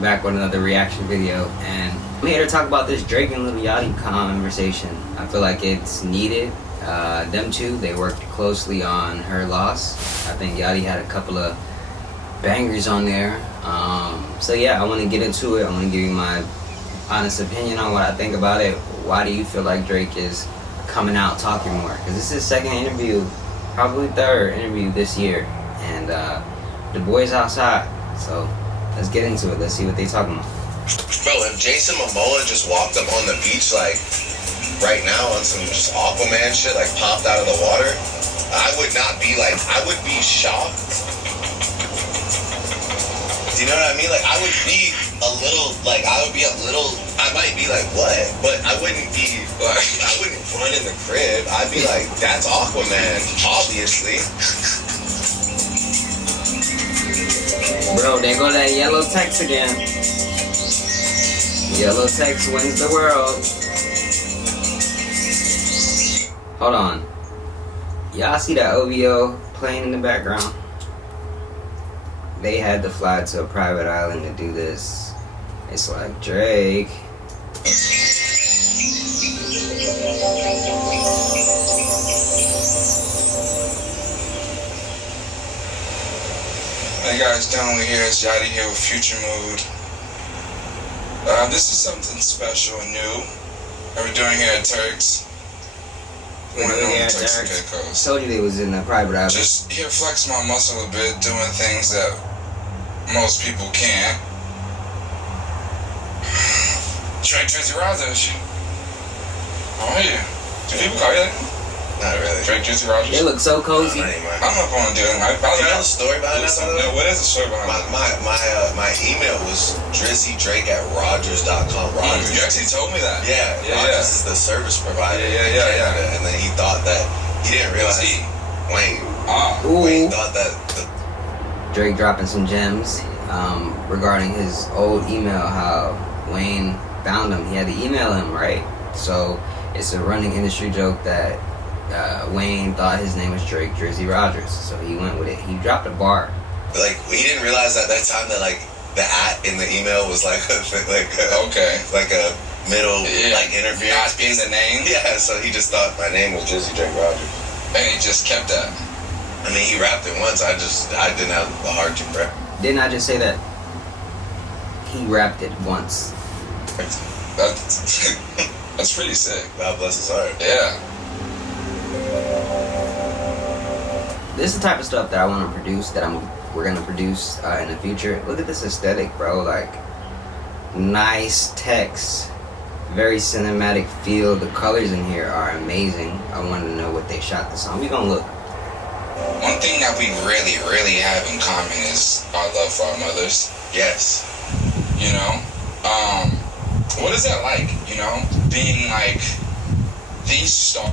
back with another reaction video, and I'm here to talk about this Drake and Yachty conversation. I feel like it's needed. Them two, they worked closely on Her Loss. I think Yachty had a couple of bangers on there. So yeah, I want to get into it. I want to give you my honest opinion on what I think about it. Why do you feel like Drake is coming out talking more? Because this is his second interview, probably third interview this year, and the boy's outside. So let's get into it. Let's see what they talking about. Bro, if Jason Momoa just walked up on the beach like right now on some just Aquaman shit, like popped out of the water, I would not be like, I would be shocked. Do you know what I mean? Like, I would be a little, like, I might be like, what? But I wouldn't be, like, I wouldn't run in the crib. I'd be like, that's Aquaman, obviously. Bro, there go that yellow text again. Yellow text wins the world. Hold on. Y'all see that OVO playing in the background? They had to fly to a private island to do this. It's like, Drake. Hey guys, down here, it's Yachty here with Future Mood. This is something special and new that we're doing here at Turks. Told you they was in a private island. Just here, flex my muscle a bit, doing things that most people can't. Drake Drizzy Rogers. How are you? Do people call you that? Not really. Drake Drizzy Rogers? They look so cozy. I'm not going to do it. You know the story behind that? No, what is the story behind that? My email was drizzydrake@rogers.com. Rogers. You actually told me that. Yeah, Rogers is the service provider in Canada. And then he thought that, he didn't realize. Wayne. Wayne thought that. Drake dropping some gems regarding his old email, how Wayne found him. He had to email him, right? So it's a running industry joke that Wayne thought his name was Drake Drizzy Rogers, so he went with it. He dropped a bar. Like, he didn't realize at that time that, like, the at in the email was like a middle like interview. Not being the name. Yeah, so he just thought my name was Drizzy Drake Rogers, and he just kept that. I mean, he rapped it once. I didn't have the heart to rap. Didn't I just say that? He rapped it once. That's pretty sick. God bless his heart. Yeah. This is the type of stuff that I want to produce, that we're gonna produce in the future. Look at this aesthetic, bro. Like, nice text, very cinematic feel. The colors in here are amazing. I want to know what they shot this on. We gonna look. One thing that we really, really have in common is our love for our mothers. Yes. You know? What is that like, you know? Being like the star.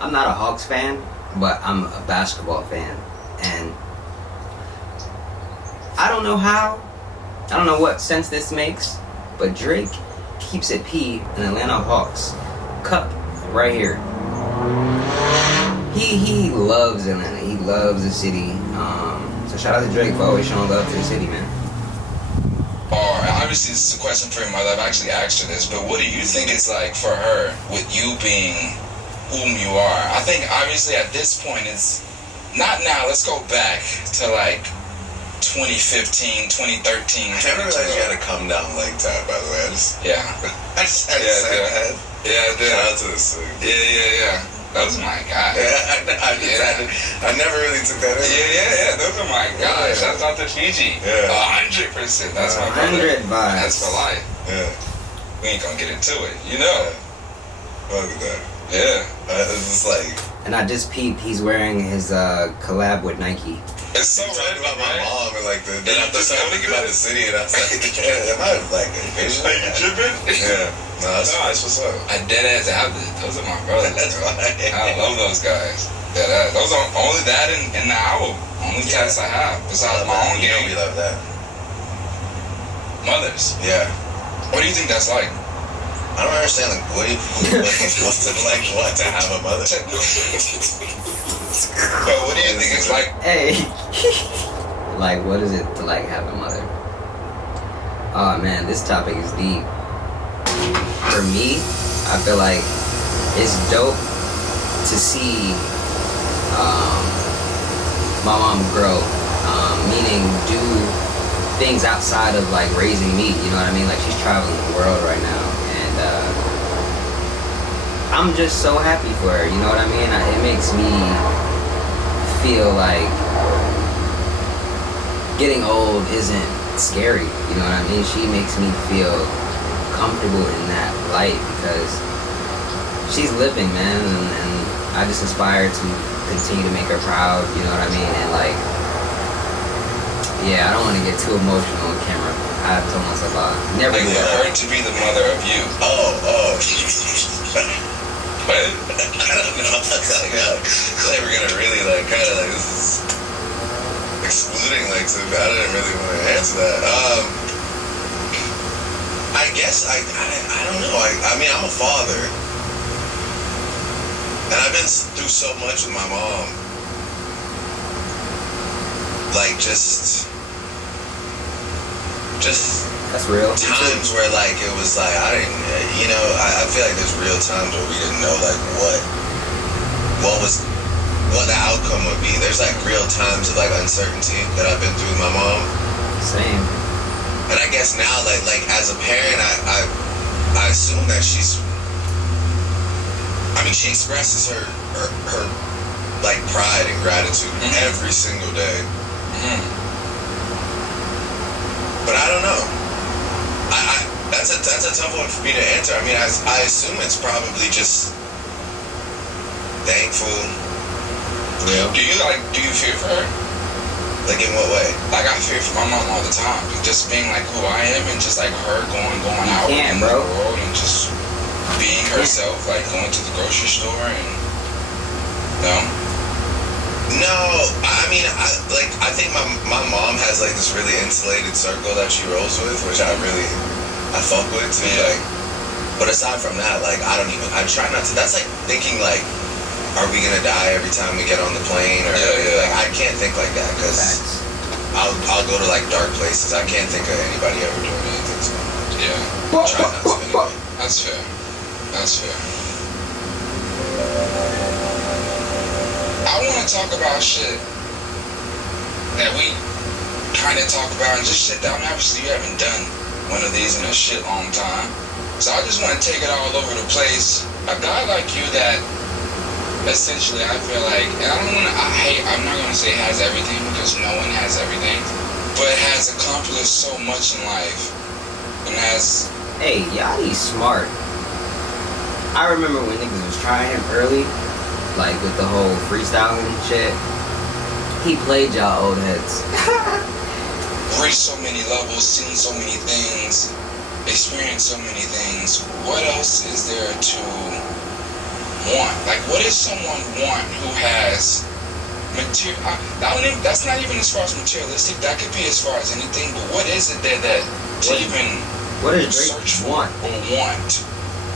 I'm not a Hawks fan, but I'm a basketball fan. And I don't know what sense this makes, but Drake keeps it P in Atlanta Hawks. Cup right here. He loves Atlanta. He loves the city. So shout out to Drake for always showing love to the city, man. Obviously, this is a question for your mother. I've actually asked her this, but what do you think it's like for her with you being whom you are? I think obviously at this point it's not now. Let's go back to like 2015, 2013. I never realized you had to come down like that. By the way, I just had to say that. Yeah, shout out to the city. Yeah. Those are my guys. I never really took that in. Yeah. Those are my guys. Shout out to Fiji. 100%. That's my brother. 100 vibes. That's for life. Yeah. We ain't gonna get into it, you know. Look at that. Yeah. It's just like. And I just peeped. He's wearing his collab with Nike. It's so talking about my mom and like then I started thinking about the city and I was like, am I like Asian? Are you tripping? Yeah. No, that's what's up. I dead ass have this. Those are my brothers. I love those guys. Those are only that in the album. Only cats I have besides my own game. We love that. Mothers. Yeah. What do you think that's like? I don't understand. Like, what are you supposed to like? What to have a mother? But what do you think it's like? Hey. Like, what is it to like have a mother? Oh man, this topic is deep. For me, I feel like it's dope to see my mom grow, meaning do things outside of like raising me, you know what I mean? Like she's traveling the world right now, and I'm just so happy for her, you know what I mean? It makes me feel like getting old isn't scary, you know what I mean? She makes me feel comfortable in that light because she's living, man, and I just aspire to continue to make her proud, you know what I mean? And like, yeah, I don't want to get too emotional on camera. I have told myself never like do for that. her to be the mother of you. Oh. But I don't know. Like we're gonna really like kind of like this is excluding like so I didn't really want to answer that. I guess I don't know. I mean I'm a father. And I've been through so much with my mom. Like just That's real. times where like it was like I didn't, you know, I feel like there's real times where we didn't know like what the outcome would be. There's like real times of like uncertainty that I've been through with my mom. Same. And I guess now like as a parent I assume that she expresses her like pride and gratitude every single day. But I don't know. That's a tough one for me to answer. I mean, I assume it's probably just thankful. Real. Do you fear for her? Like in what way? Like I fear for my mom all the time. Just being like who I am and just like her going out in the world and just being herself, like going to the grocery store and No, I mean, I think my mom has like this really insulated circle that she rolls with, which I fuck with too. Yeah. Like, but aside from that, like I try not to. That's like thinking like, are we gonna die every time we get on the plane? Or like I can't think like that because I'll go to like dark places. I can't think of anybody ever doing anything. So yeah, try not to anyway. That's fair. I want to talk about shit that we kind of talk about and just shit that obviously you haven't done one of these in a shit long time. So I just want to take it all over the place. A guy like you that essentially I feel like, and I'm not going to say has everything because no one has everything, but has accomplished so much in life and has... Hey, Yachty's smart. I remember when niggas was trying him early, like with the whole freestyling shit. He played y'all old heads. Reached so many levels, seen so many things, experienced so many things. What else is there to want? Like, what does someone want who has material? That's not even as far as materialistic. That could be as far as anything. But what is it there that what does Drake search want? Or want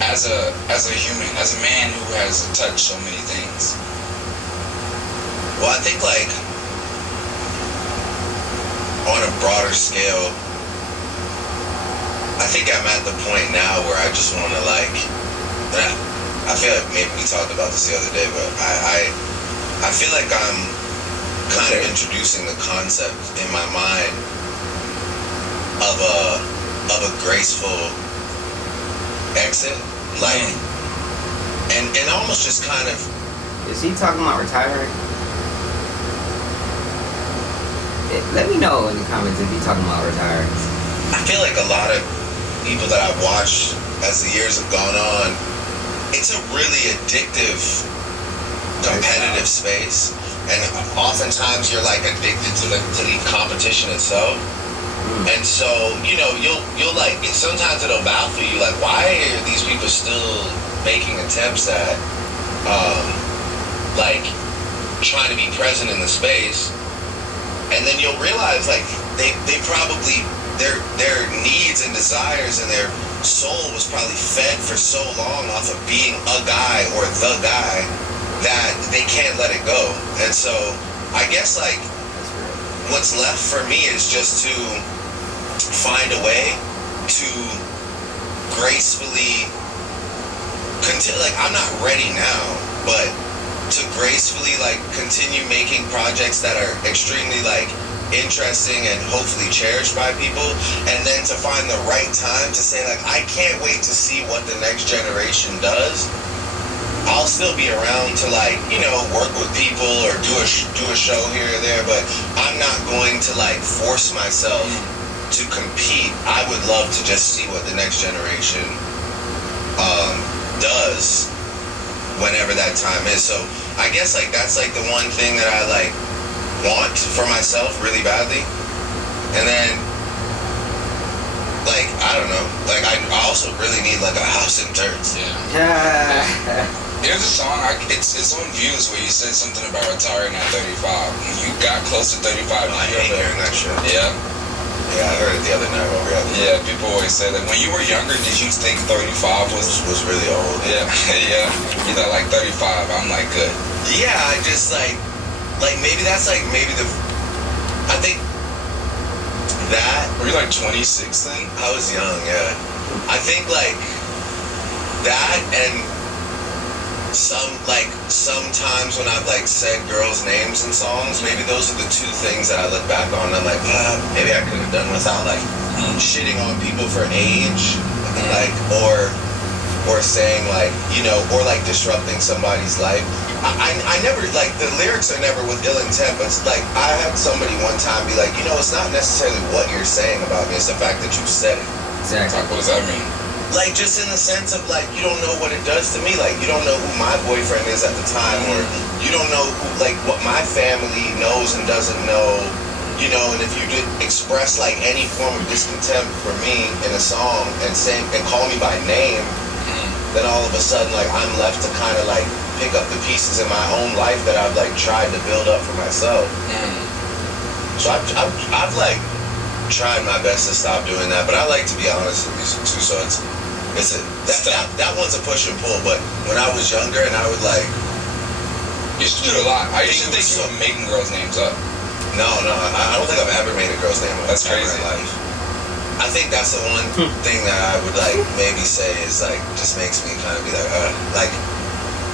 as a human, as a man who has touched so many things? Well, I think like on a broader scale, I think I'm at the point now where I just want to like, I feel like maybe we talked about this the other day, but I feel like I'm kind of introducing the concept in my mind of a graceful exit, like, and almost just kind of. Is he talking about retiring? Let me know in the comments if he's talking about retiring. I feel like a lot of people that I've watched as the years have gone on, it's a really addictive, competitive space, and oftentimes you're like addicted to the competition itself. And so, you know, you'll like, sometimes it'll baffle you, like, why are these people still making attempts at, like, trying to be present in the space? And then you'll realize, like, they probably, their needs and desires and their soul was probably fed for so long off of being a guy or the guy that they can't let it go. And so, I guess, like, what's left for me is just to find a way to gracefully continue, like, I'm not ready now, but to gracefully, like, continue making projects that are extremely, like, interesting and hopefully cherished by people, and then to find the right time to say, like, I can't wait to see what the next generation does. I'll still be around to, like, you know, work with people or do a show here or there, but I'm not going to, like, force myself to compete. I would love to just see what the next generation does whenever that time is. So I guess, like, that's, like, the one thing that I, like, want for myself really badly. And then, like, I don't know, like, I also really need, like, a house in turds. Yeah. Here's a song, it's on Views where you said something about retiring at 35. When you got close to 35, I hate hearing that shit. Yeah. Yeah, I heard it the other night while we were out there. Yeah, people always say that. When you were younger, did you think 35 was really old? Yeah, yeah. You thought, like, 35, I'm like, good. Yeah, I just, like, maybe that's, like, I think that... Were you, like, 26 then? I was young, yeah. I think, like, that and sometimes when I've, like, said girls' names in songs, maybe those are the two things that I look back on and I'm like, maybe I could have done without, like, shitting on people for age, like, or saying, like, you know, or, like, disrupting somebody's life. I never, like, the lyrics are never with ill intent, but, like, I had somebody one time be like, you know, it's not necessarily what you're saying about me, it's the fact that you said it. Exactly. What does that mean? Like, just in the sense of, like, you don't know what it does to me. Like, you don't know who my boyfriend is at the time, or you don't know who, like, what my family knows and doesn't know, you know. And if you did express, like, any form of discontent for me in a song and call me by name, then all of a sudden, like, I'm left to kind of, like, pick up the pieces in my own life that I've, like, tried to build up for myself. So I've like, tried my best to stop doing that, but I like to be honest with you too, so that one's a push and pull. But when I was younger and I would, like, you used to do it a lot. I used to think you were making girls' names up. No, I don't think I've ever made a girl's name up. That's crazy. In life. I think that's the one thing that I would, like, maybe say is, like, just makes me kind of be like,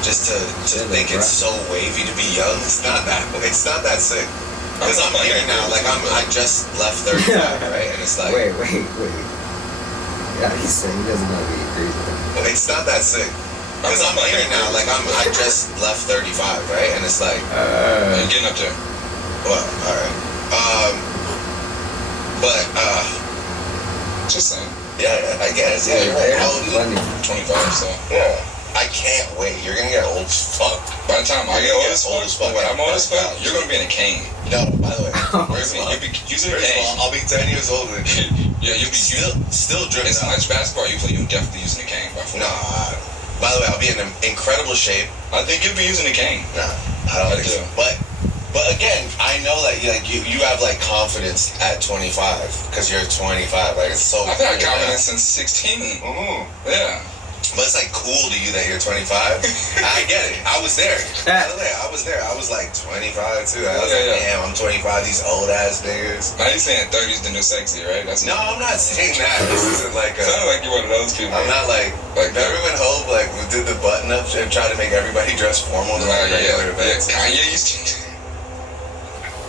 just to think it's so wavy to be young. It's not that sick. Because I'm here now, like, I just left 35, right? And it's like... Wait. Yeah, he said he doesn't know if he agrees with him. It's not that sick. Because I'm here now, like, I just left 35, right? And it's like... I'm getting up there. Well, alright. Just saying. Yeah, I guess. Yeah, you're right. How old are you? 25, so... Yeah. I can't wait. You're gonna get old as fuck. By the time I get old as fuck, when I'm old as fuck, you're gonna be in a cane. No, by the way, you'll be using a cane. I'll be 10 years older. Yeah, you'll be still dripping. As much basketball you play, you'll definitely using a cane. Nah. By the way, I'll be in incredible shape. I think you'll be using a cane. Nah, I don't think so. But again, I know that you have, like, confidence at 25 because you're 25. Like, it's so. I've had confidence since 16. Yeah. But it's, like, cool to you that you're 25. I get it. I was there. By the way, I was there. I was, like, 25 too. I was like, damn, I'm 25. These old ass niggas. Now you're saying 30 is the new sexy, right? No, I'm not saying that. This isn't like a... Sounded like you're one of those people. I'm not like remember when Hope, like, did the button up and tried to make everybody dress formal to, like, regular events? Kanye used to.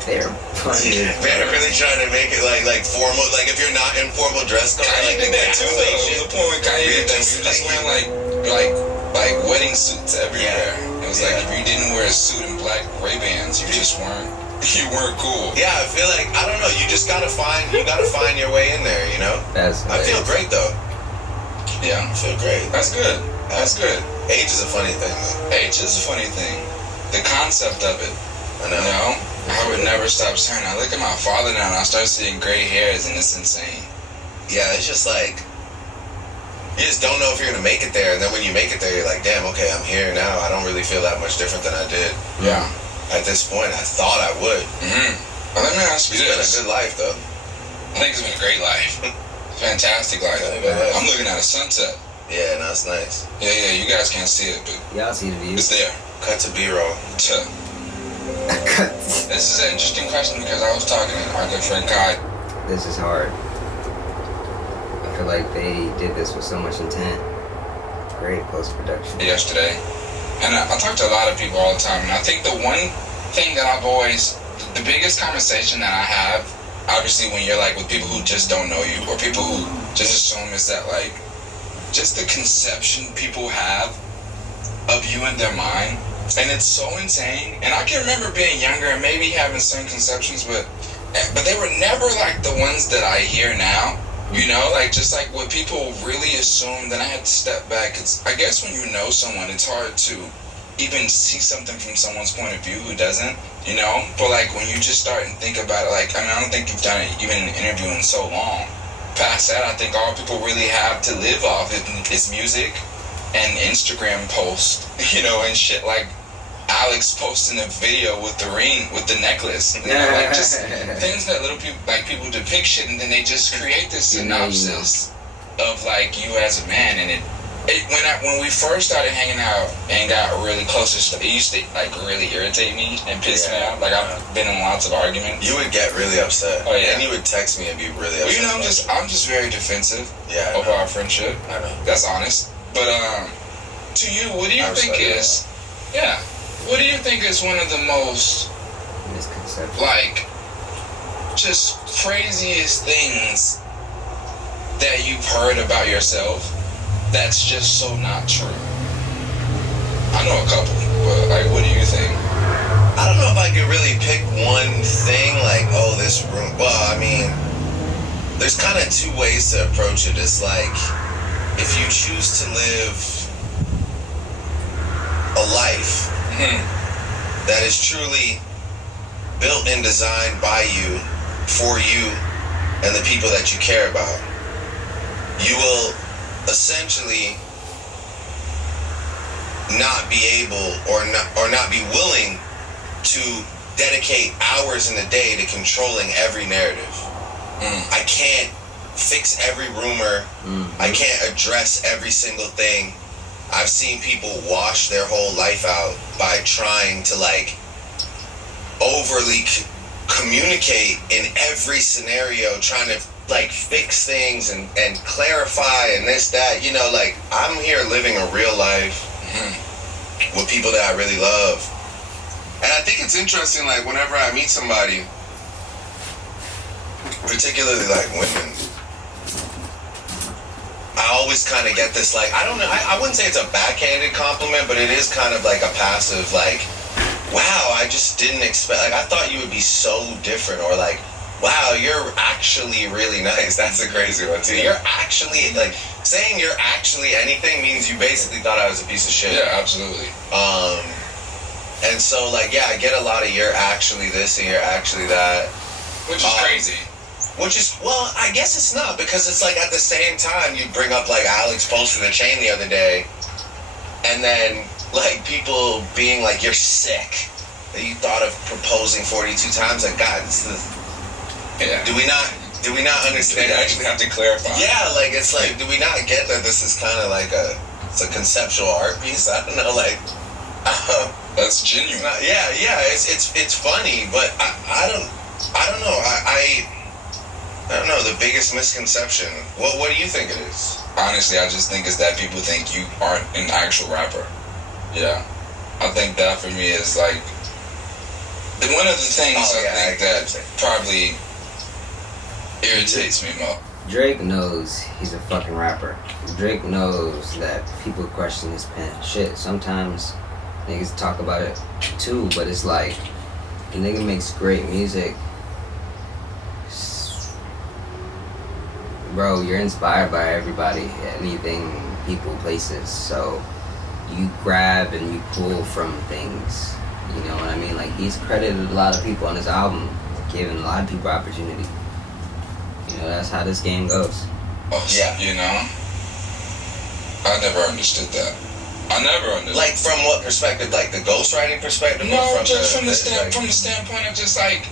They're funny. They're really trying to make it like formal. Like, if you're not in formal dress code, Kanye like, did that too, though. There was a point when Kanye did that. He was just wearing like wedding suits everywhere. It was like, if you didn't wear a suit and black Ray-Bans, you weren't cool. Yeah, I feel like, I don't know, you just gotta find your way in there, you know? I feel great though. Yeah. I feel great. That's good. That's good. Age is a funny thing, though. Age is a funny thing. The concept of it. I know. You know? I would never stop saying, I look at my father now and I start seeing gray hairs and it's insane. Yeah, it's just like, you just don't know if you're gonna make it there, and then when you make it there, you're like, damn, okay, I'm here now. I don't really feel that much different than I did. Yeah. At this point, I thought I would. Well, let me ask you this. It's been a good life, though. I think it's been a great life. Fantastic life. I'm looking at a sunset. Yeah, no, it's nice. Yeah, you guys can't see it, but y'all see the view. It's there. Cut to B-roll. This is an interesting question because I was talking to our good friend Kai. This is hard. I feel like they did this with so much intent. Great post-production. Yesterday. And I talk to a lot of people all the time, and I think the one thing that I've always, the biggest conversation that I have, obviously when you're like with people who just don't know you, or people who just assume, is that like, just the conception people have of you in their mind. And it's so insane. And I can remember being younger and maybe having some conceptions, but they were never like the ones that I hear now. You know, like just like what people really assume. Then I had to step back. I guess when you know someone, it's hard to even see something from someone's point of view who doesn't, you know? But like when you just start and think about it, like, I mean, I don't think you've done it even in an interview in so long. Past that, I think all people really have to live off is music and Instagram posts, you know, and shit like Alex posting a video with the ring, with the necklace, you know, like just things that little people, like people depict shit, and then they just create this synopsis of like you as a man. And when we first started hanging out and got really close, it used to like really irritate me and piss me off. Like I've been in lots of arguments. You would get really upset. Oh yeah. And you would text me and be really upset. Well, you know, I'm just very defensive of our friendship. I know. That's honest. But to you, what do you think is? Yeah. What do you think is one of the most misconceptions, like, just craziest things that you've heard about yourself that's just so not true? I know a couple, but like, what do you think? I don't know if I could really pick one thing, like, oh, this room. Well, I mean, there's kind of two ways to approach it. It's like, if you choose to live a life that is truly built and designed by you, for you, and the people that you care about, you will essentially not be able or not be willing to dedicate hours in the day to controlling every narrative. I can't fix every rumor. I can't address every single thing. I've seen people wash their whole life out by trying to like overly communicate in every scenario, trying to like fix things and clarify and this, that, you know, like I'm here living a real life with people that I really love. And I think it's interesting, like whenever I meet somebody, particularly like women, I always kind of get this, like, I don't know, I wouldn't say it's a backhanded compliment, but it is kind of like a passive, like, wow, I just didn't expect, like, I thought you would be so different, or like, wow, you're actually really nice. That's a crazy one, too. You're actually, like, saying you're actually anything means you basically thought I was a piece of shit. Yeah, absolutely. And so, like, yeah, I get a lot of you're actually this and you're actually that. Which is crazy. Which is, well, I guess it's not, because it's like at the same time you bring up like Alex posted a chain the other day, and then like people being like, you're sick that you thought of proposing 42 times. Like, God, do we not understand? Do we actually have to clarify? Yeah, like it's like, do we not get that this is kind of like it's a conceptual art piece? I don't know, like that's genuine. It's funny, but I don't know. I don't know, the biggest misconception. What do you think it is? Honestly, I just think it's that people think you aren't an actual rapper. Yeah. I think that for me is like one of the things I think that probably irritates me most. Drake knows he's a fucking rapper. Drake knows that people question his pen. Shit, sometimes niggas talk about it too, but it's like, the nigga makes great music. Bro, you're inspired by everybody, anything, people, places. So you grab and you pull from things. You know what I mean? Like, he's credited a lot of people on his album, giving a lot of people opportunity. You know, that's how this game goes. Oh, yeah. You know? I never understood that. Like, from what perspective? Like the ghostwriting perspective? No, just from the standpoint of just like,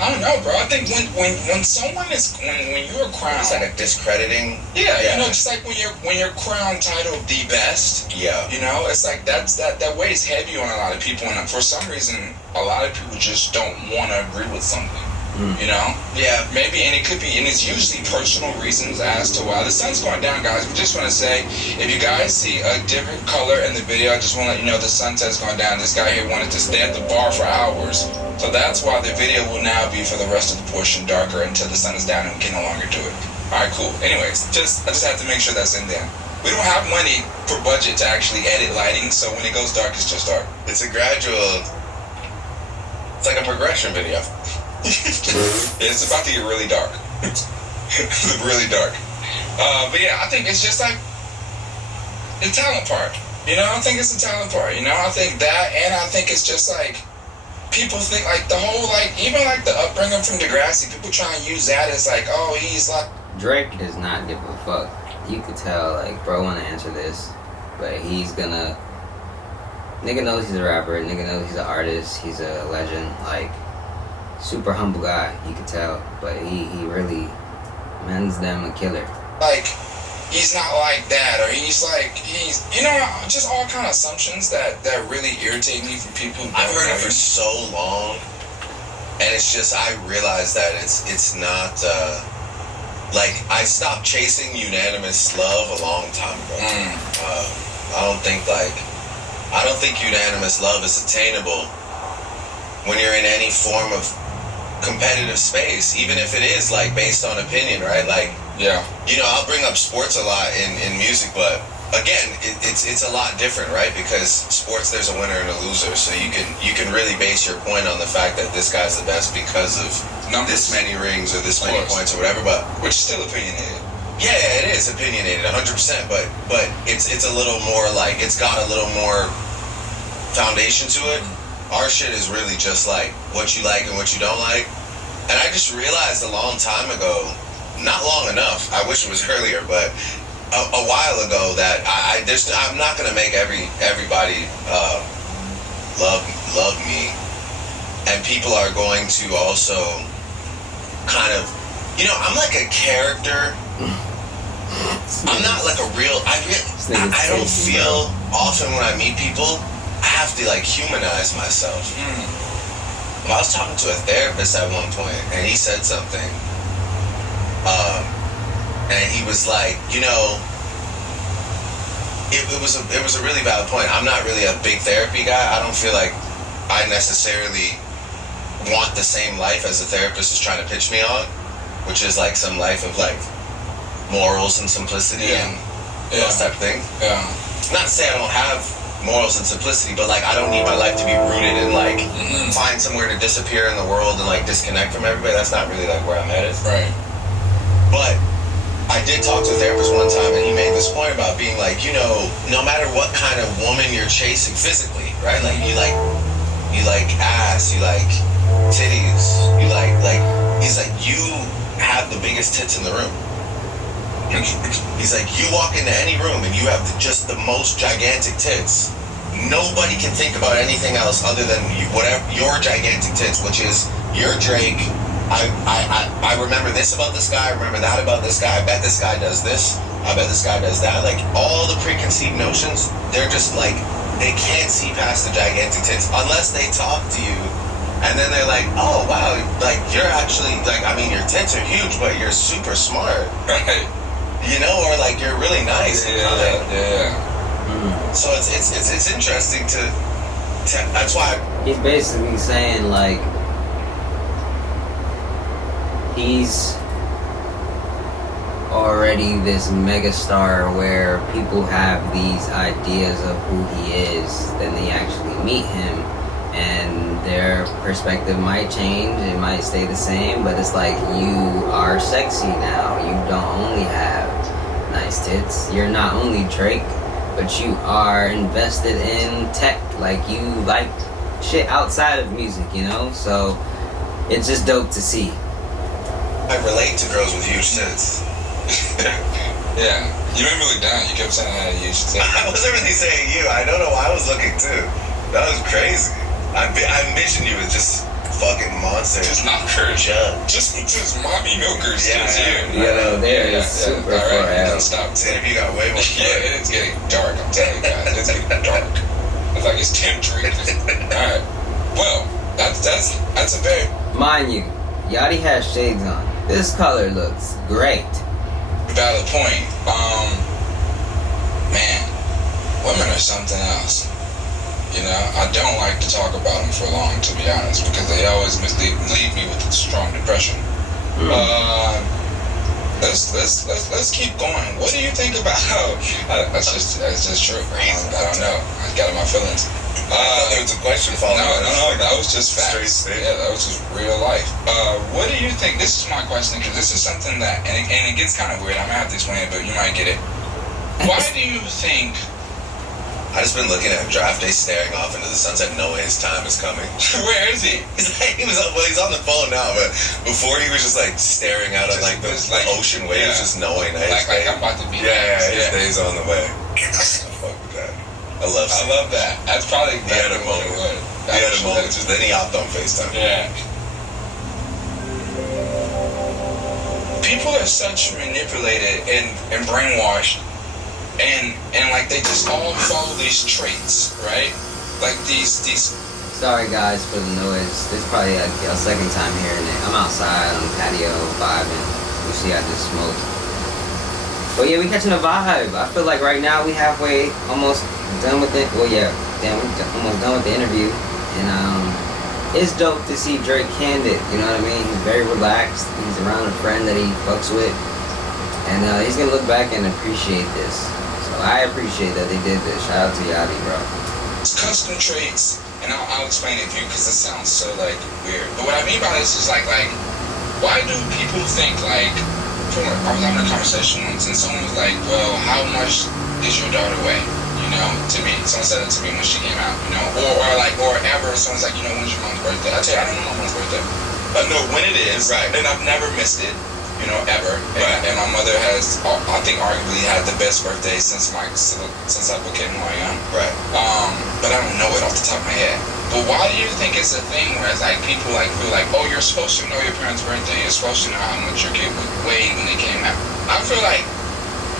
I don't know, bro. I think when someone is when you're crowned, it's like a discrediting. Yeah, you know, just like when you're crowned titled the best. Yeah. You know, it's like that weighs heavy on a lot of people, and for some reason, a lot of people just don't want to agree with something. You know? Yeah. Maybe, and it could be, and it's usually personal reasons as to why. The sun's going down, guys. We just want to say, if you guys see a different color in the video, I just want to let you know the sunset's going down. This guy here wanted to stay at the bar for hours. So that's why the video will now be for the rest of the portion darker until the sun is down and we can no longer do it. Alright, cool. Anyways, I just have to make sure that's in there. We don't have money for budget to actually edit lighting, so when it goes dark, it's just dark. It's a gradual. It's like a progression video. It's about to get really dark. Really dark. But yeah, I think it's just like the talent part. You know, I think it's the talent part. You know, I think that, and I think it's just like people think like the whole like even like the upbringing from Degrassi. People try and use that as like, oh, he's like Drake does not give a fuck. You could tell, like, bro wanna answer this, but he's gonna. Nigga knows he's a rapper. Nigga knows he's an artist. He's a legend. Like, super humble guy. You could tell, but he really men's them a killer. like he's not like that, or he's you know, just all kind of assumptions that really irritate me from people. I've heard it for so long, and it's just I realized that it's not like I stopped chasing unanimous love a long time ago. I don't think unanimous love is attainable when you're in any form of competitive space, even if it is like based on opinion, right? Like, yeah, you know, I'll bring up sports a lot in music, but again, it's a lot different, right? Because sports, there's a winner and a loser, so you can really base your point on the fact that this guy's the best because of this many rings or this many points or whatever. But which is still opinionated. Yeah, it is opinionated, 100%. But it's a little more like it's got a little more foundation to it. Our shit is really just like what you like and what you don't like. And I just realized a long time ago, not long enough, I wish it was earlier, but a while ago that I'm not gonna make everybody love me, and people are going to also kind of, you know, I'm like a character. I'm not like a real. I don't feel often when I meet people. I have to like humanize myself. Well, I was talking to a therapist at one point, and he said something. And he was like, you know, it was a really valid point. I'm not really a big therapy guy. I don't feel like I necessarily want the same life as the therapist is trying to pitch me on, which is like some life of like morals and simplicity and those type of things. Yeah. Not to say I don't have morals and simplicity, but like I don't need my life to be rooted in like find somewhere to disappear in the world and like disconnect from everybody. That's not really like where I'm headed. Right. But I did talk to a therapist one time, and he made this point about being like, you know, no matter what kind of woman you're chasing physically, right? Like you like ass, you like titties, you like he's like, you have the biggest tits in the room. He's like, you walk into any room and you have just the most gigantic tits. Nobody can think about anything else other than whatever your gigantic tits, which is your Drake. I remember this about this guy. I remember that about this guy. I bet this guy does this. I bet this guy does that. Like all the preconceived notions, they're just like they can't see past the gigantic tits unless they talk to you. And then they're like, oh, wow, like, you're actually, like, I mean, your tits are huge, but you're super smart. Right. You know, or, like, you're really nice. Yeah. So it's interesting to that's why. He's basically saying, like, he's already this megastar where people have these ideas of who he is, then they actually meet him, and their perspective might change, it might stay the same, but it's like, you are sexy now. You don't only have nice tits. You're not only Drake, but you are invested in tech. Like, you like shit outside of music, you know? So it's just dope to see. I relate to girls with huge tits. Yeah. You made me look down. You kept saying I had a huge tits. I wasn't really saying you. I don't know why I was looking too. That was crazy. I envisioned you as just fucking monster. Just milkers. Just mommy milkers. Yeah, just you. Yeah, there is super All right, far out. stop. This interview got way more fun. Yeah, it's getting dark. I'm telling you guys, it's getting dark. It's like it's temperature. All right. Well, that's a very. Mind you, Yachty has shades on. This color looks great. Valid point. Man, women are something else. You know, I don't like to talk about them for long, to be honest, because they always leave me with a strong depression. Let's keep going. What do you think about? That's just true. I don't know. I got in my feelings. There was a question following. No, that was just facts. Yeah, that was just real life. What do you think? This is my question, because this is something that, and it gets kind of weird. I'm gonna have to explain it, but you might get it. Why do you think? I just been looking at Draft Day, staring off into the sunset, knowing his time is coming. Where is he? He's on the phone now, but before he was just like staring out at like the ocean waves, just knowing that like I'm about to be his day's on the way. Fuck with that. I love that. That's probably he had a moment. He had a moment. Just then he hopped on FaceTime. Yeah. People are such manipulated and brainwashed. And like they just all follow these traits, right? Like these. Sorry guys for the noise. This is probably like a second time hearing it. I'm outside on the patio vibing. You see I just smoked. But yeah, we catching a vibe. I feel like right now we halfway almost done with it. Well yeah, damn, we're almost done with the interview. And it's dope to see Drake candid, you know what I mean? He's very relaxed. He's around a friend that he fucks with. And he's gonna look back and appreciate this. I appreciate that they did this. Shout out to Yachty, bro. It's custom traits, and I'll explain it to you because it sounds so like weird. But what I mean by this is like, why do people think like? I was having a conversation once, and someone was like, "Well, how much is your daughter weigh?" You know, to me, someone said it to me when she came out. You know, or ever. Someone's like, "You know, when's your mom's birthday?" I tell you, I don't know my mom's birthday. I know when it is, right? And I've never missed it. You know, ever. And my mother has, I think, arguably had the best birthday since I became who I am. Right. But I don't know it off the top of my head. But why do you think it's a thing where it's like people like feel like, oh, you're supposed to know your parents' birthday. You're supposed to know how much your kid weighed when they came out. I feel like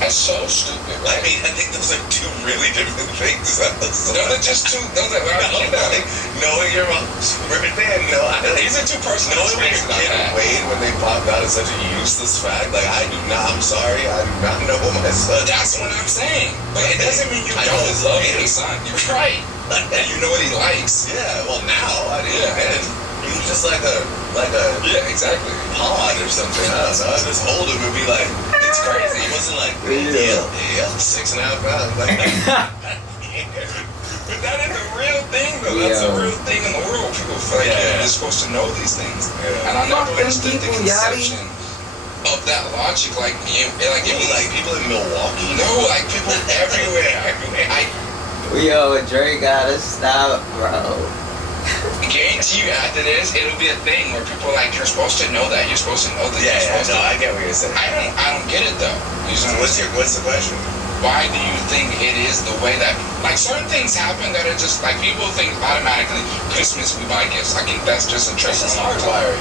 that's so stupid, right? I mean, I think those are two really different things. Those are just two. Those are like knowing your mom's birthday and these are two personal knowing when your kid weighed when they popped out is such a useless fact. Like I'm sorry, I do not know my son. That's what I'm saying. But it doesn't mean you don't love your son. You're right. And you know what he likes. Yeah. Well, now I do. And he was just like a exactly pod or something else. I just hold him and be like, it's crazy. It wasn't like big deal. Yeah, 6.5 pounds. Like, but that is a real thing, though. That's a real thing in the world. People feel like you're supposed to know these things. Yeah. And I never understood the conception of that logic. Like people in Milwaukee. No, like people everywhere. Yo, Drake gotta stop, bro. I guarantee you after this, it'll be a thing where people are like, you're supposed to know that. You're supposed to know that. I get what you're saying. I don't get it though. What's the question? Why do you think it is the way that, like, certain things happen that are just like people think automatically Christmas we buy gifts? I think that's just a trick. It's just hardwiring.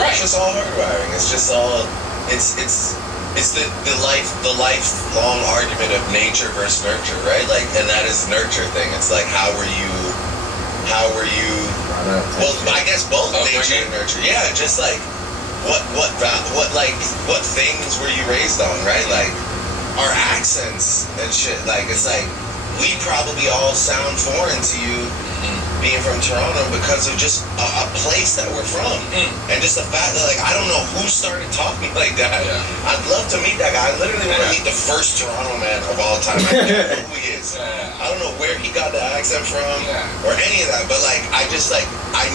Right. It's just all hardwiring. It's just all. It's the lifelong argument of nature versus nurture, right? Like, and that is the nurture thing. It's like how were you? Well, I guess both nature and nurture. Yeah, just like what things were you raised on, right? Like our accents and shit. Like it's like we probably all sound foreign to you being from Toronto because of just a place that we're from, and just the fact that like I don't know who started talking like that. Yeah. I'd love to meet that guy. I literally want to meet the first Toronto man of all time. I don't know who he is. I don't know where he got the accent from or any of that, but like I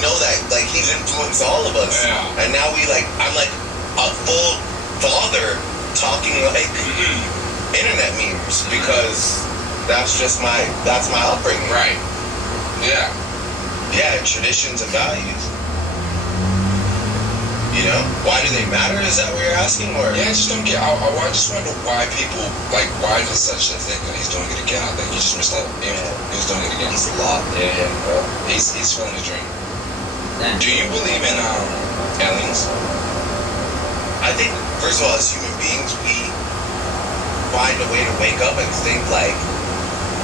know that like he's influenced all of us, and now I'm like a full father talking like internet memes because that's my upbringing. Right. Yeah. Yeah, traditions and values. You know? Why do they matter? Is that what you're asking? Or? Yeah, I just don't get. I just wonder why people, like, why is such a thing that he's doing it again? I think he just missed that. Yeah, he was doing it again. It's a lot. Yeah. He's feeling the dream. Damn. Do you believe in aliens? I think, first of all, as human beings, we find a way to wake up and think, like,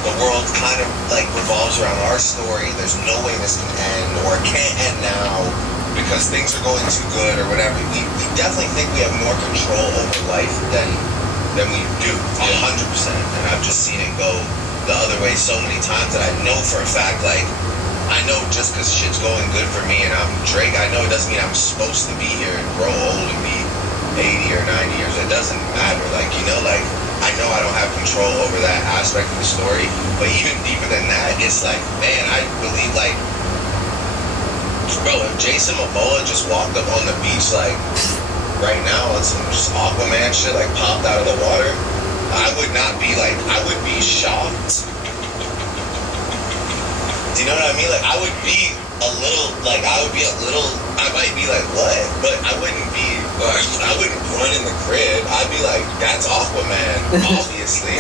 the world kind of like revolves around our story. There's no way this can end or can't end now. because things are going too good or whatever, we definitely think we have more control over life than we do, 100%. And I've just seen it go the other way so many times that I know for a fact, like, I know just because shit's going good for me and I'm Drake, I know it doesn't mean I'm supposed to be here and grow old and be 80 or 90 years. It doesn't matter. Like, you know, like, I know I don't have control over that aspect of the story, but even deeper than that, it's like, man, I believe, like, bro, if Jason Momoa just walked up on the beach, like, right now on some just Aquaman shit, like, popped out of the water, I would not be, like, I would be shocked. Do you know what I mean? Like, I would be a little, like, I might be like, what? But I wouldn't be, like, I wouldn't run in the crib. I'd be like, that's Aquaman, obviously.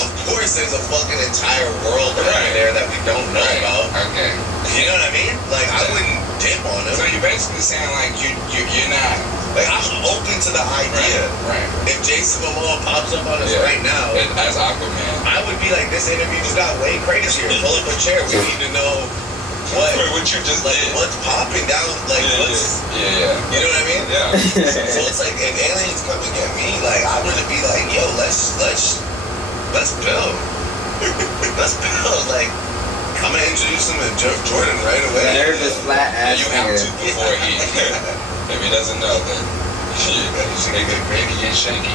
Of course there's a fucking entire world right there that we don't know about. Okay. You know what I mean? Like, I wouldn't dip on him. So you're basically saying, like, you're not... Like, I'm open to the idea. Right. If Jason Momoa pops up on us right now, as Aquaman, I would be like, this interview just got way crazier. Pull up a chair. We need to know what you just like did. what's popping down. Like what's yeah. You know what I mean? Yeah. So it's like if aliens come and get me, like I want to be like, yo, let's build. Let's build. Like, come and introduce him to Jeff Jordan right away. Nervous flat ass. You have to before he. If he doesn't know, then maybe get shaky.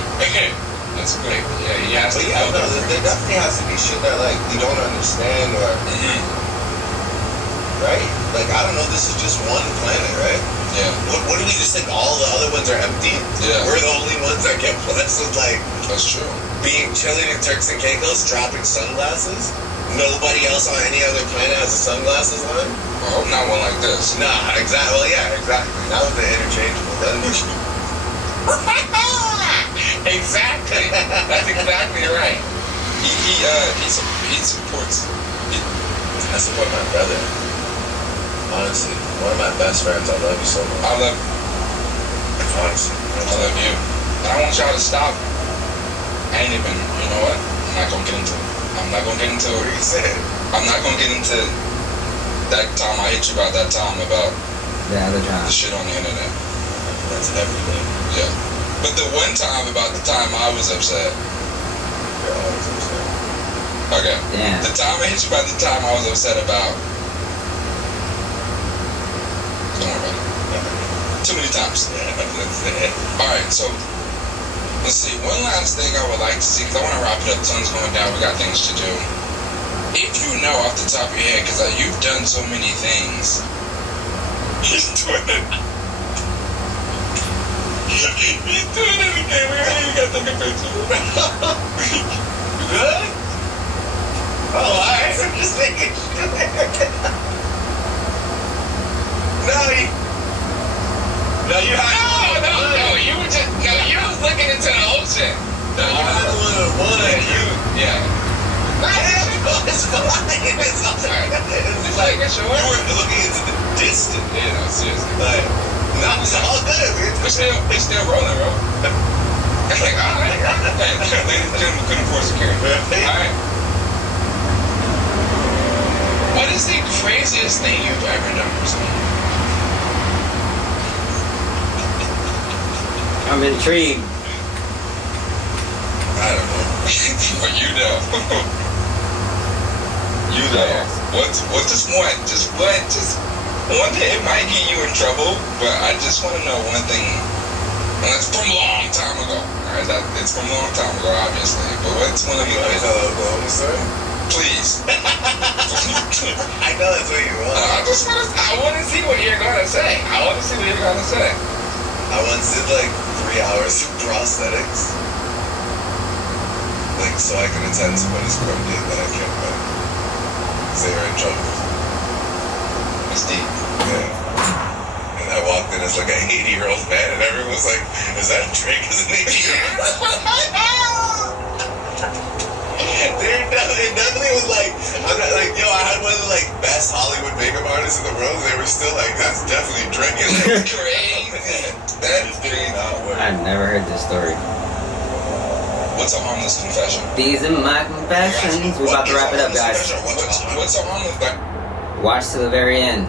That's great. Yeah, he has to. But yeah, no, there definitely has to be shit that like we don't understand or right? Like I don't know. This is just one planet, right? Yeah. What do we just think? All the other ones are empty. Yeah. We're the only ones that get blessed with like. That's true. Being chilling in Turks and Caicos, dropping sunglasses. Nobody else on any other planet has the sunglasses on. I hope not one like this. Nah, exactly. Well, yeah, exactly. That was the interchangeable. Exactly. That's exactly right. He supports. I support my brother. Honestly, one of my best friends. I love you so much. I love. Honestly, I love you. And I want y'all to stop. I ain't even. You know what? I'm not gonna get into it. I'm not gonna get into what you said. I'm not gonna get into that time I hit you about that time about the other time. the shit on the internet. That's everything. Yeah. But the one time about the time I was upset. You're always upset. Okay. Damn. The time I hit you about the time I was upset about. Don't worry about it. Too many times. Alright, so let's see. One last thing I would like to see, because I want to wrap it up. Sun's going down. We got things to do. If you know off the top of your head, because you've done so many things. He's doing it. He's doing it again. You got to take a picture. Good? Oh, alright. I'm just making sure. No, you had No, you were just, you was looking into the ocean. No, you had one. Yeah. It's fine. It's alright. It's like a short. You were looking into the distance. Yeah, no, seriously. Like, no, it's all good. It's still rolling, bro. Like, alright. Hey, ladies and gentlemen, couldn't afford security. Alright. What is the craziest thing you've ever done for someone? I'm intrigued. I don't know. But you know. You know. What's just one? Just one thing. It might get you in trouble, but I just want to know one thing. And that's from a long time ago. Alright, it's from a long time ago, obviously. But what's one of the tell Oklahoma story? Please. I know that's what you want. I want to see what you're gonna say. I once did like 3 hours of prosthetics. Like, so I could attend somebody's prom date that I can't go. Because they were in trouble. It's deep. Yeah. And I walked in as like an 80-year-old man, and everyone was like, is that Drake as an 80-year-old? It definitely was like, I'm not like, yo, I had one of the like best Hollywood makeup artists in the world, and they were still like, that's definitely Drake. That's crazy. That is crazy. I've never heard this story. What's a harmless confession? These are my confessions. We're about to wrap it up, guys. What's a harmless? Watch to the very end.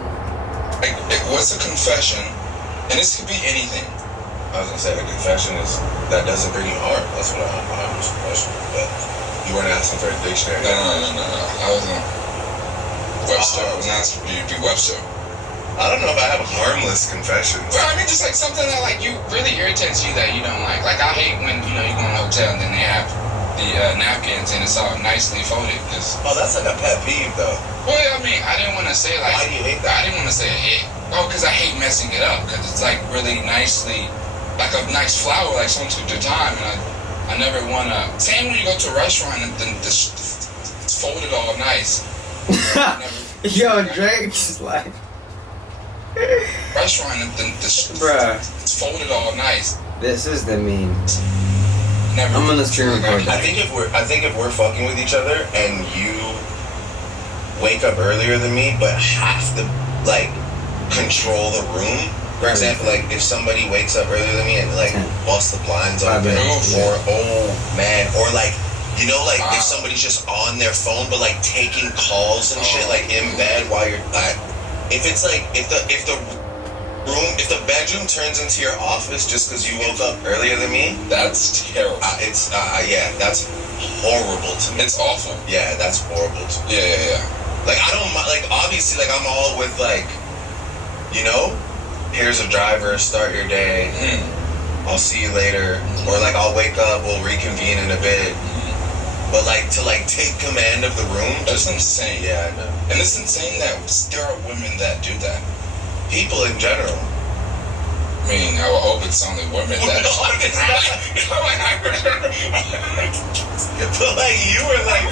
what's a confession? And this could be anything. I was gonna say, a confession is that doesn't bring you harm. That's what I was question. But you weren't asking for a dictionary. No. I wasn't. Webster. I was asking for you to be Webster. I don't know if I have harmless confessions. Well, I mean, just like something that like you really irritates you that you don't like. Like I hate when you go in a hotel and then they have the napkins and it's all nicely folded. Oh, that's like a pet peeve though. Well, I mean, I didn't want to say like. Why do you hate that? I didn't want to say it. Oh, because I hate messing it up. Because it's like really nicely, like a nice flower, like someone took their time, and I never want to. Same when you go to a restaurant and then it's folded all nice. Yo, Drake's like. Restaurant and then Bruh. It's folded all nice. This is the meme. Never. I'm gonna screen record that. I think if we're fucking with each other and you wake up earlier than me, but have to like control the room. For example, like if somebody wakes up earlier than me and like busts the blinds open, or or like if somebody's just on their phone but like taking calls and shit like in bed while you're if it's like if the bedroom turns into your office just because you woke up earlier than me, That's terrible. That's horrible to me. It's awful. Yeah, that's horrible to me. Yeah. Like I don't like obviously like I'm all with like, here's a driver, start your day. I'll see you later, or like I'll wake up, we'll reconvene in a bit. But like to like take command of the room, That's insane. yeah, I know. And it's insane that there are women that do that. People in general. I mean, I would hope it's only women that. But like you were like,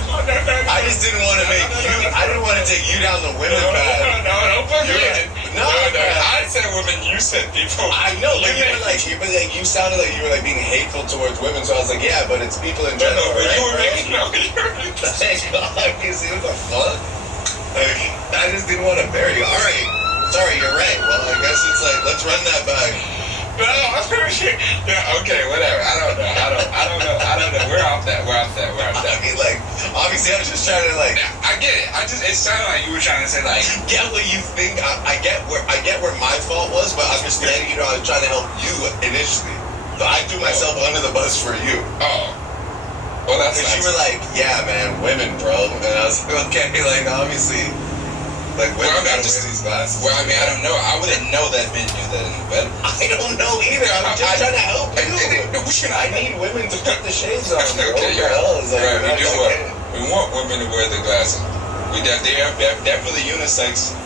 I just didn't want to make you. I didn't want to take you down the women path. No, don't put me in. No, I said women. You said people. I know, but you sounded like you were like being hateful towards women. So I was like, yeah, but it's people in general. No, but right? you were making no. Obviously, what the fuck? Like, I just didn't want to bury you. All right, sorry, you're right. Well, I guess it's like let's run that back. No, yeah, okay, whatever. I don't know. We're off that. I mean, like, obviously, I was just trying to like. I get it. It sounded like you were trying to say like. Get what you think. I get where my fault was, but understanding, I was trying to help you initially. So I threw myself under the bus for you. Oh. Well, that's Because nice. you were like, yeah, man, women, bro. And I was like, okay, like, obviously, like, women gotta wear these glasses. Well, I mean, I don't know. I wouldn't know that men do that in the bedroom. I don't know either. I'm just trying to help you. I need women to put the shades on, bro. Okay, Or else, like, right, we're not gonna get it. we want women to wear the glasses. They are definitely unisex.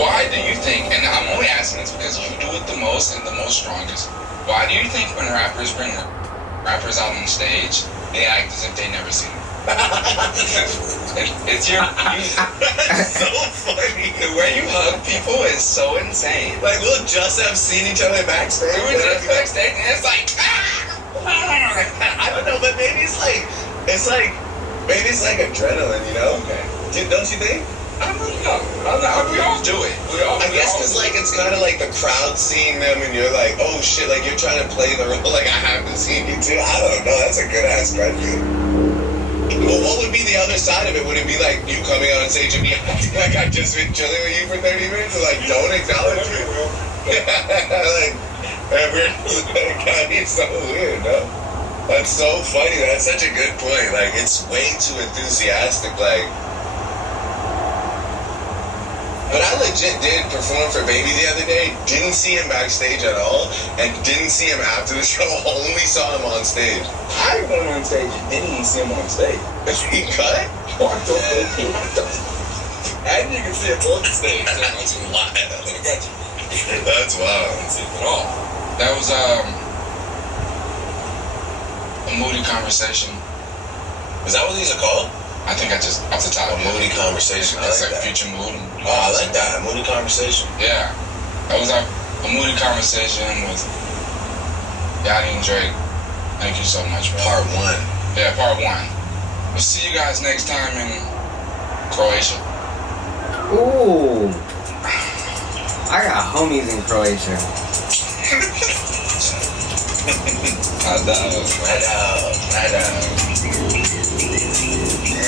Why do you think, and I'm only asking this because you do it the most and the most strongest, why do you think when rappers bring rappers out on stage, they act as if they never seen them? It's your music. That's so funny. The way you hug people is so insane. Like, we'll just have seen each other backstage. We were just backstage and it's like, I don't know, but maybe it's like adrenaline, Okay. Don't you think? I don't know. We all do it. I guess because like it's kind of like the crowd seeing them and you're like, oh shit, like you're trying to play the role like I haven't seen you too. I don't know. That's a good ass question. Well, what would be the other side of it? Would it be like you coming on stage and me acting like I've just been chilling with you for 30 minutes and like don't acknowledge you? Like, it's so weird, no? That's so funny. That's such a good point. Like, it's way too enthusiastic. Like, but I legit did perform for Baby the other day. Didn't see him backstage at all, and didn't see him after the show. Only saw him on stage. I went on stage and didn't even see him on stage. He cut? And you can see it on stage. That's wild. That's wild. That was a Moody conversation. Is that what these are called? I think I just off the top. A Moody conversation. I That's like like that. future mood. Oh, I like that. A Moody conversation. Yeah, that was a Moody conversation with Yachty and Drake. Thank you so much, bro. Part 1. Yeah, part 1. We'll see you guys next time in Croatia. Ooh. I got homies in Croatia. I know.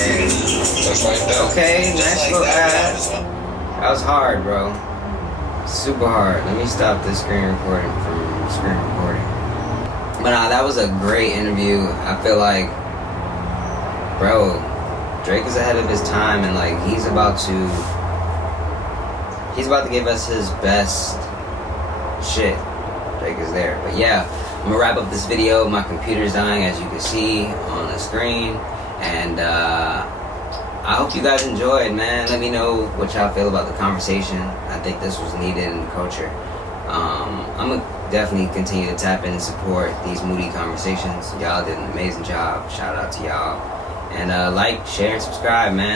And Just like that. okay, Just nice like little that. ad. That was hard, bro. Super hard. Let me stop this screen recording from screen recording. But that was a great interview. I feel like, bro, Drake is ahead of his time, and like he's about to give us his best shit. Drake is there. But yeah, I'm gonna wrap up this video. My computer's dying, as you can see on the screen, and I hope you guys enjoyed, man. Let me know what y'all feel about the conversation. I think this was needed in the culture. I'm gonna definitely continue to tap in and support these Moody conversations. Y'all did an amazing job. Shout out to y'all. And like, share, and subscribe, man.